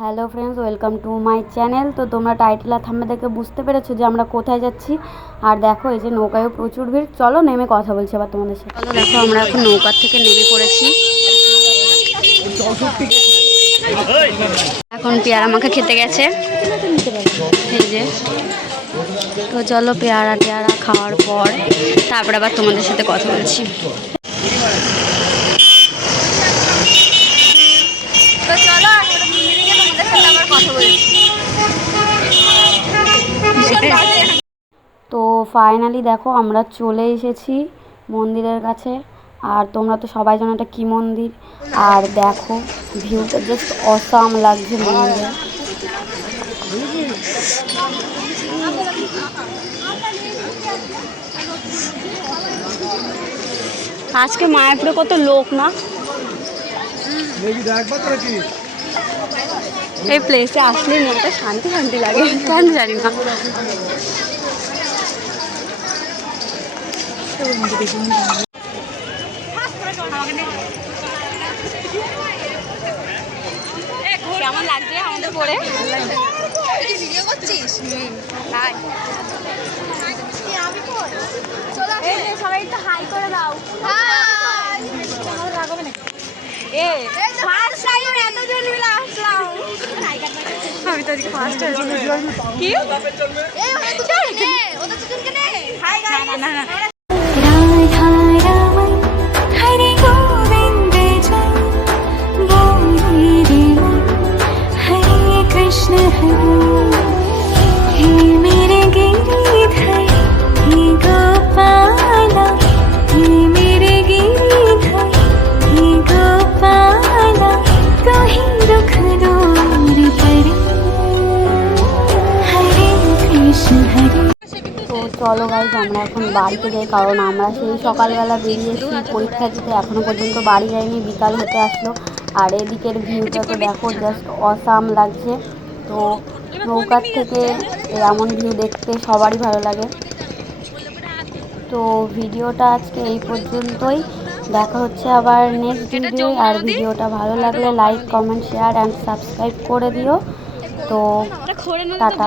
Hello friends, welcome to my channel. তো তোমরা title আর thumbnail দেখে বুঝতে পেরেছো যে আমরা কোথায় যাচ্ছি। আর দেখো এই যে নৌকায়ও প্রচুর ভিড়। চলো নেমে কথা বলছি আবার তোমাদের সাথে। চলো দেখো আমরা এখন নৌকার থেকে নেমে পড়েছি। এখন পেয়ারা মাখা খেতে গেছে এই যে। তো চলো পেয়ারা টেয়ারা খাওয়ার পর তারপর আবার তোমাদের সাথে কথা বলছি। তো চলো তোমাদের সাথে আবার কথা বলছি। তো ফাইনালি দেখো আমরা চলে এসেছি মন্দিরের কাছে। আর তোমরা তো সবাই জানো এটা কী মন্দির। আর দেখো ভিউটা জাস্ট অসাম লাগছে মন্দিরে। আজকে মায়াপুরে কত লোক না, এই প্লেসে আসলে মনটা শান্তি শান্তি লাগে, কেন জানি না। কেমন লাগছে আমাদের পরে? ভিডিও করছিস? সবাই একটু হাই করে দাও। আমি তো আজকে ফার্স্ট কি চলো গাইজ আমরা এখন বাড়িতে যাই, কারণ আমরা সেই সকালবেলা বেরিয়েছি পরীক্ষা দিতে, এখনও পর্যন্ত বাড়ি যাইনি, বিকাল হতে আসলো। আর এদিকের ভিউটা তো দেখো জাস্ট অসাম লাগছে। তো নৌকার থেকে এমন ভিউ দেখতে সবারই ভালো লাগে। তো ভিডিওটা আজকে এই পর্যন্তই, দেখা হচ্ছে আবার নেক্সট ভিডিও। আর ভিডিওটা ভালো লাগলে like comment share and subscribe করে দিও। তো টাটা।